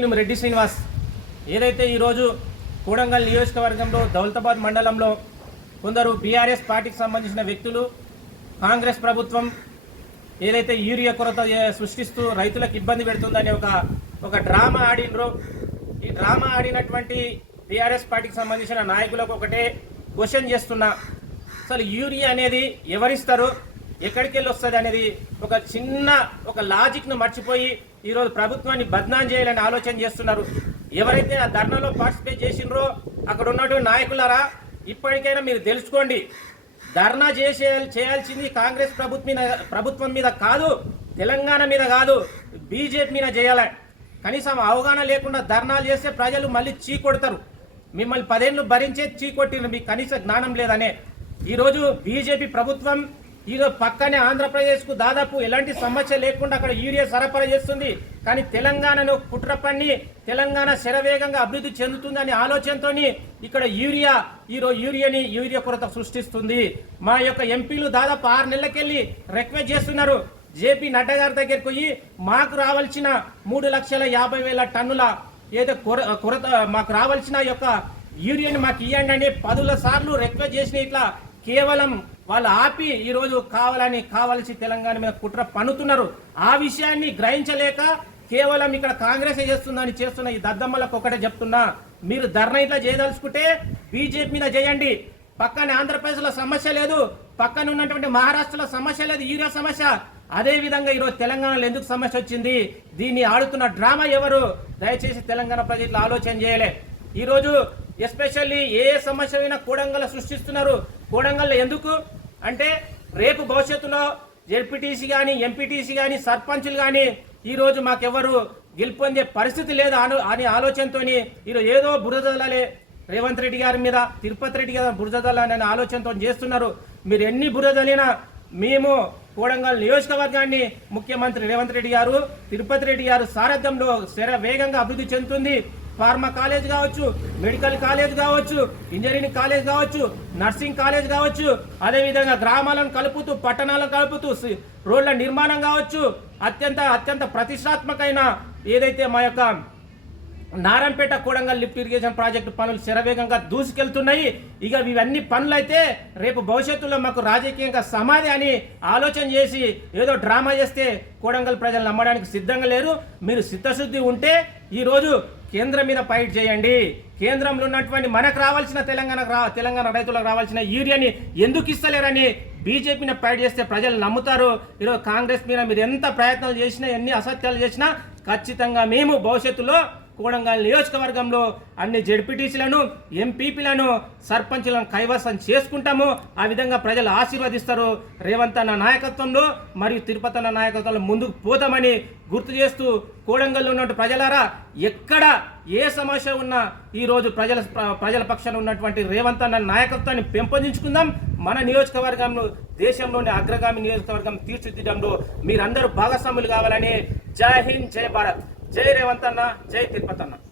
నేను రెడ్డి శ్రీనివాస్ ఏదైతే ఈరోజు కూడంగల్ నియోజకవర్గంలో దౌలతాబాద్ మండలంలో కొందరు బీఆర్ఎస్ పార్టీకి సంబంధించిన వ్యక్తులు కాంగ్రెస్ ప్రభుత్వం ఏదైతే యూరియా కొరత సృష్టిస్తూ రైతులకు ఇబ్బంది పెడుతుందనే ఒక ఒక డ్రామా ఆడినరు ఈ డ్రామా ఆడినటువంటి బీఆర్ఎస్ పార్టీకి సంబంధించిన నాయకులకు ఒకటే క్వశ్చన్ చేస్తున్నా అసలు యూరియా అనేది ఎవరిస్తారు ఎక్కడికి వెళ్ళి వస్తుంది అనేది ఒక చిన్న ఒక లాజిక్ను మర్చిపోయి ఈరోజు ప్రభుత్వాన్ని బద్నాం చేయాలని ఆలోచన చేస్తున్నారు ఎవరైతే ఆ ధర్నాలో పార్టిసిపేట్ చేసినరో అక్కడ ఉన్నటువంటి నాయకులారా ఇప్పటికైనా మీరు తెలుసుకోండి ధర్నా చేసే చేయాల్సింది కాంగ్రెస్ ప్రభుత్వం మీద ప్రభుత్వం మీద కాదు తెలంగాణ మీద కాదు బీజేపీ మీద చేయాలని కనీసం అవగాహన లేకుండా ధర్నాలు చేస్తే ప్రజలు మళ్ళీ చీకొడతారు మిమ్మల్ని పదేళ్ళు భరించే చీకొట్టిన మీకు కనీస జ్ఞానం లేదనే ఈరోజు బీజేపీ ప్రభుత్వం ఈరోజు పక్కనే ఆంధ్రప్రదేశ్కు దాదాపు ఎలాంటి సమస్య లేకుండా అక్కడ యూరియా సరఫరా చేస్తుంది కానీ తెలంగాణను కుట్ర పన్ని తెలంగాణ శరవేగంగా అభివృద్ధి చెందుతుందనే ఆలోచనతో ఇక్కడ యూరియా ఈరోజు యూరియాని యూరియా కొరత సృష్టిస్తుంది మా యొక్క ఎంపీలు దాదాపు ఆరు నెలలకెళ్ళి రిక్వెస్ట్ చేస్తున్నారు జేపీ నడ్డా గారి దగ్గరికి పోయి మాకు రావాల్సిన మూడు లక్షల యాభై వేల టన్నుల ఏదో కొర కొరత మాకు రావాల్సిన యొక్క యూరియాని మాకు ఇవ్వండి అని పదుల సార్లు రిక్వెస్ట్ చేసిన ఇట్లా కేవలం వాళ్ళు ఆపి ఈరోజు కావాలని కావాల్సి తెలంగాణ మీద కుట్ర పన్నుతున్నారు ఆ విషయాన్ని గ్రహించలేక కేవలం ఇక్కడ కాంగ్రెస్ చేస్తుందని చేస్తున్న ఈ దద్దమ్మలకు ఒకటే చెప్తున్నా మీరు ధర్నా ఇట్లా చేయదలుచుకుంటే బీజేపీ మీద చేయండి పక్కన ఆంధ్రప్రదేశ్లో సమస్య లేదు పక్కన ఉన్నటువంటి మహారాష్ట్రలో సమస్య లేదు రోజు సమస్య అదే విధంగా ఈరోజు తెలంగాణలో ఎందుకు సమస్య వచ్చింది దీన్ని ఆడుతున్న డ్రామా ఎవరు దయచేసి తెలంగాణ ప్రజలు ఆలోచన చేయలే ఈరోజు ఎస్పెషల్లీ ఏ సమస్య అయినా కోడంగల్ సృష్టిస్తున్నారు కోడంగల్లో ఎందుకు అంటే రేపు భవిష్యత్తులో జెడ్పీటీసీ కానీ ఎంపీటీసీ కానీ సర్పంచులు కానీ ఈరోజు మాకెవరు గెలుపొందే పరిస్థితి లేదా అను అనే ఆలోచనతో ఈరోజు ఏదో బురదలే రేవంత్ రెడ్డి గారి మీద తిరుపతి రెడ్డి గారి బురదలనే ఆలోచనతో చేస్తున్నారు మీరు ఎన్ని బురదలినా మేము కోడంగల్ నియోజకవర్గాన్ని ముఖ్యమంత్రి రేవంత్ రెడ్డి గారు తిరుపతి రెడ్డి గారు సారథ్యంలో శర వేగంగా అభివృద్ధి చెందుతుంది ఫార్మా కాలేజ్ కావచ్చు మెడికల్ కాలేజ్ కావచ్చు ఇంజనీరింగ్ కాలేజ్ కావచ్చు నర్సింగ్ కాలేజ్ కావచ్చు అదేవిధంగా గ్రామాలను కలుపుతూ పట్టణాలను కలుపుతూ రోడ్ల నిర్మాణం కావచ్చు అత్యంత అత్యంత ప్రతిష్టాత్మకమైన ఏదైతే మా యొక్క Narayanpet Kodangal lift irrigation project పనులు శరవేగంగా దూసుకెళ్తున్నాయి ఇక ఇవన్నీ పనులైతే రేపు భవిష్యత్తులో మాకు రాజకీయంగా సమాధి అని ఆలోచన చేసి ఏదో డ్రామా చేస్తే కూడంగల్ ప్రజలు నమ్మడానికి సిద్ధంగా లేరు మీరు చిత్తశుద్ధి ఉంటే ఈరోజు కేంద్రం మీద ఫైట్ చేయండి కేంద్రంలో ఉన్నటువంటి మనకు రావాల్సిన తెలంగాణ రా తెలంగాణ రైతులకు రావాల్సిన యూరియాని ఎందుకు ఇస్తలేరని బీజేపీని ఫైట్ చేస్తే ప్రజలు నమ్ముతారు ఈరోజు కాంగ్రెస్ మీద మీరు ఎంత ప్రయత్నాలు చేసినా ఎన్ని అసత్యాలు చేసినా ఖచ్చితంగా మేము భవిష్యత్తులో కూడంగల్ నియోజకవర్గంలో అన్ని జెడ్పీటీసీలను ఎంపీపీలను సర్పంచ్లను కైవసం చేసుకుంటాము ఆ విధంగా ప్రజలు ఆశీర్వదిస్తారు రేవంత్ అన్న నాయకత్వంలో మరియు తిరుపతి అన్న నాయకత్వంలో ముందుకు పోతామని గుర్తు చేస్తూ కూడంగల్లో ఉన్నటువంటి ప్రజలారా ఎక్కడ ఏ సమస్య ఉన్నా ఈరోజు ప్రజల ప్రజల పక్షాన ఉన్నటువంటి రేవంత్ అన్న నాయకత్వాన్ని పెంపొందించుకుందాం మన నియోజకవర్గంలో దేశంలోని అగ్రగామి నియోజకవర్గం తీర్చిదిద్దడంలో మీరందరూ భాగస్వాములు కావాలని జై హింద్ జై భారత్ ಜೈ ರೇವಂತಣ್ಣ ಜೈ ತಿರುಪತಣ್ಣ